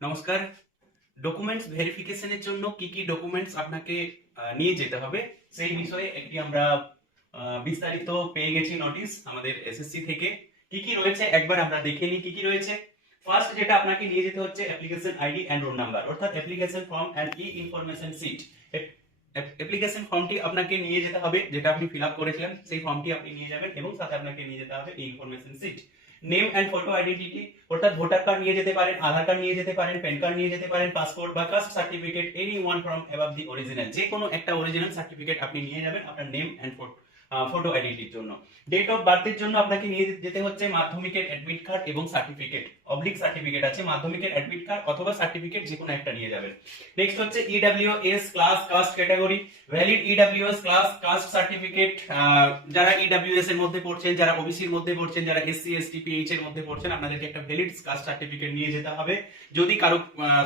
নমস্কার। ডকুমেন্টস ভেরিফিকেশনের জন্য কি কি ডকুমেন্টস আপনাকে নিয়ে যেতে হবে, সেই বিষয়ে একটি আমরা বিস্তারিত পেয়ে গেছি নোটিশ আমাদের এসএসসি থেকে। কি কি রয়েছে? একবার আমরা দেখে নিই কি কি রয়েছে। ফার্স্ট যেটা আপনাকে নিয়ে যেতে হচ্ছে application ID and roll number অর্থাৎ application form and e information sheet application ফর্মটি আপনাকে নিয়ে যেতে হবে, যেটা আপনি ফিল আপ করেছিলেন, সেই ফর্মটি আপনি নিয়ে যাবেন এবং সাথে আপনাকে নিয়ে যেতে হবে এই information sheet name and photo identity অর্থাৎ ভোটার কার্ড নিয়ে যেতে পারেন, আধার কার্ড নিয়ে যেতে পারেন প্যান কার্ড নিয়ে যেতে পারেন পাসপোর্ট বা caste certificate any one from above the original যে কোনো একটা অরিজিনাল সার্টিফিকেট আপনি নিয়ে যাবেন, আপনার নেম অ্যান্ড ফটো আইডেন্টিটির জন্য। ডেট অফ বার্থের জন্য আপনাকে নিয়ে যেতে হচ্ছে মাধ্যমিকের অ্যাডমিট কার্ড এবং সার্টিফিকেট অবলিক সার্টিফিকেট আছে। মাধ্যমিকের অ্যাডমিট কার্ড অথবা সার্টিফিকেট যে কোনো একটা নিয়ে যাবেন। নেক্সট হচ্ছে E EWS class caste category valid EWS class caste certificate যারা ইডব্লিউএস এর মধ্যে পড়ছেন, যারা ওবিসি এর মধ্যে পড়ছেন, যারা এসসি এসটি পিএইচ এর মধ্যে পড়ছেন, আপনাদেরকে একটা ভ্যালিড কাস্ট সার্টিফিকেট নিয়ে যেতে হবে। যদি কারও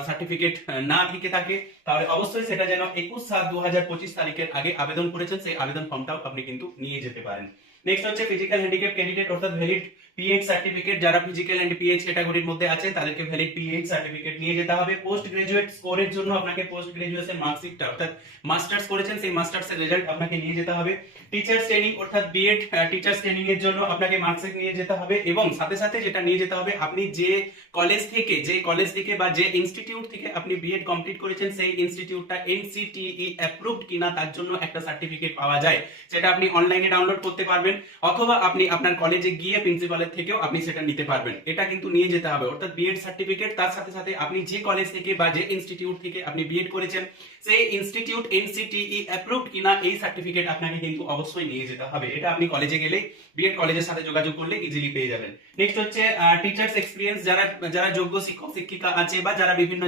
সার্টিফিকেট না থেকে থাকে, তাহলে অবশ্যই সেটা যেন একুশ সাত দু হাজার পঁচিশ তারিখের আগে আবেদন করেছেন, সেই আবেদন ফর্মটাও আপনি কিন্তু নিয়ে যেতে পারেন নেক্সট হচ্ছে ফিজিক্যাল হ্যান্ডিক্যাপ ক্যান্ডিডেট অর্থাৎ ভ্যালিড পিএইচ সার্টিফিকেট যারা ফিজিক্যাল এন্ড পিএইচ ক্যাটাগরির মধ্যে আছে, তাদেরকে ভ্যালিড পিএইচ সার্টিফিকেট নিয়ে যেতে হবে। পোস্ট গ্রাজুয়েট স্কোরের জন্য আপনাকে পোস্ট গ্রাজুয়েশন মার্কশিটটা অর্থাৎ মাস্টার্স করেছেন, সেই মাস্টার্স এর রেজাল্ট আপনাকে নিয়ে যেতে হবে। টিচার্স ট্রেনিং অর্থাৎ বিএড টিচার্স ট্রেনিং এর জন্য আপনাকে মার্কশিট নিয়ে যেতে হবে এবং সাথে সাথে যেটা নিয়ে যেতে হবে, আপনি যে কলেজ থেকে, যে কলেজ থেকে বা যে ইনস্টিটিউট থেকে আপনি বিএড কমপ্লিট করেছেন, সেই ইনস্টিটিউটটা এনসিটিই অ্যাপ্রুভড কিনা, তার জন্য একটা সার্টিফিকেট পাওয়া যায় সেটা আপনি অনলাইনে ডাউনলোড করতে পারবেন। অথবা আপনি আপনার কলেজে গিয়ে প্রিন্সিপালের থেকেও আপনি সেটা নিতে পারবেন। এটা কিন্তু নিয়ে যেতে হবে। অর্থাৎ বিএড সার্টিফিকেট তার সাথে সাথে আপনি যে কলেজ থেকে বা যে ইনস্টিটিউট থেকে আপনি বিএড করেছেন, সেই ইনস্টিটিউট এনসিটিই অ্যাপ্রুভড কিনা এই সার্টিফিকেট আপনাকে কিন্তু অবশ্যই নিয়ে যেতে হবে। এটা আপনি কলেজে গেলে বিএড কলেজের সাথে যোগাযোগ করলে ইজিলি পেয়ে যাবেন। নেক্সট হচ্ছে টিচার্স এক্সপিরিয়েন্স যারা যারা যোগ্য শিক্ষক, শিক্ষিকা আছে বা যারা বিভিন্ন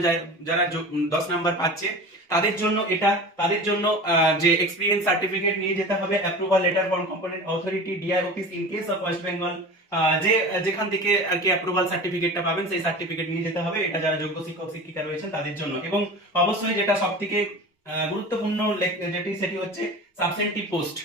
যারা দশ নাম্বার পাচ্ছে তাদের জন্য এটা, তাদের জন্য যে এক্সপিরিয়েন্স সার্টিফিকেট নিয়ে যেতে হবে approval letter from competent authority DR office in case of West Bengal যে, যেখান থেকে আর কি অ্যাপ্রুভাল সার্টিফিকেটটা পাবেন, সেই সার্টিফিকেট নিয়ে যেতে হবে। এটা যারা যোগ্য শিক্ষক, শিক্ষিকা রয়েছেন, তাদের জন্য। এবং অবশ্যই যেটা সব থেকে গুরুত্বপূর্ণ যেটি সেটি হচ্ছে সাবসেন্টিভ পোস্ট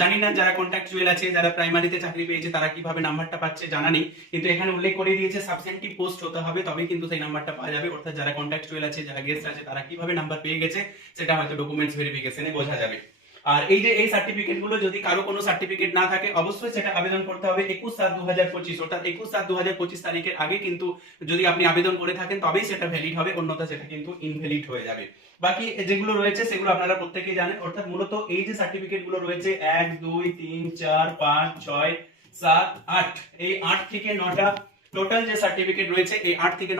জানি না যারা কন্ট্রাকচুয়াল আছে, যারা প্রাইমারিতে চাকরি পেয়েছে, তারা কীভাবে নাম্বারটা পাচ্ছে জানা নেই। কিন্তু এখানে উল্লেখ করে দিয়েছে সাবসেন্টিভ পোস্ট হতে হবে তবে কিন্তু সেই নাম্বারটা পাওয়া যাবে। অর্থাৎ যারা কন্ট্রাকচুয়াল আছে, যারা গেস্ট আছে, তারা কীভাবে নাম্বার পেয়ে গেছে, সেটা হয়তো ডকুমেন্টস ভেরিফিকেশনে বোঝা যাবে। আর এই যে এই সার্টিফিকেটগুলো, যদি কারও কোনো সার্টিফিকেট না থাকে, অবশ্যই সেটা আবেদন করতে হবে একুশ সাত দু হাজার পঁচিশ। অর্থাৎ একুশ সাত দু হাজার পঁচিশ তারিখের আগে কিন্তু যদি আপনি আবেদন করে থাকেন, তবেই সেটা ভ্যালিড হবে, অন্যথা সেটা কিন্তু ইনভ্যালিড হয়ে যাবে। বাকি যেগুলো রয়েছে, সেগুলো আপনারা প্রত্যেকেই জানেন। অর্থাৎ মূলত এই যে সার্টিফিকেটগুলো রয়েছে, এক, দুই, তিন, চার, পাঁচ, ছয়, সাত, আট। এই আট থেকে নটা টোটাল যে সার্টিফিকেট রয়েছে, এই আট থেকে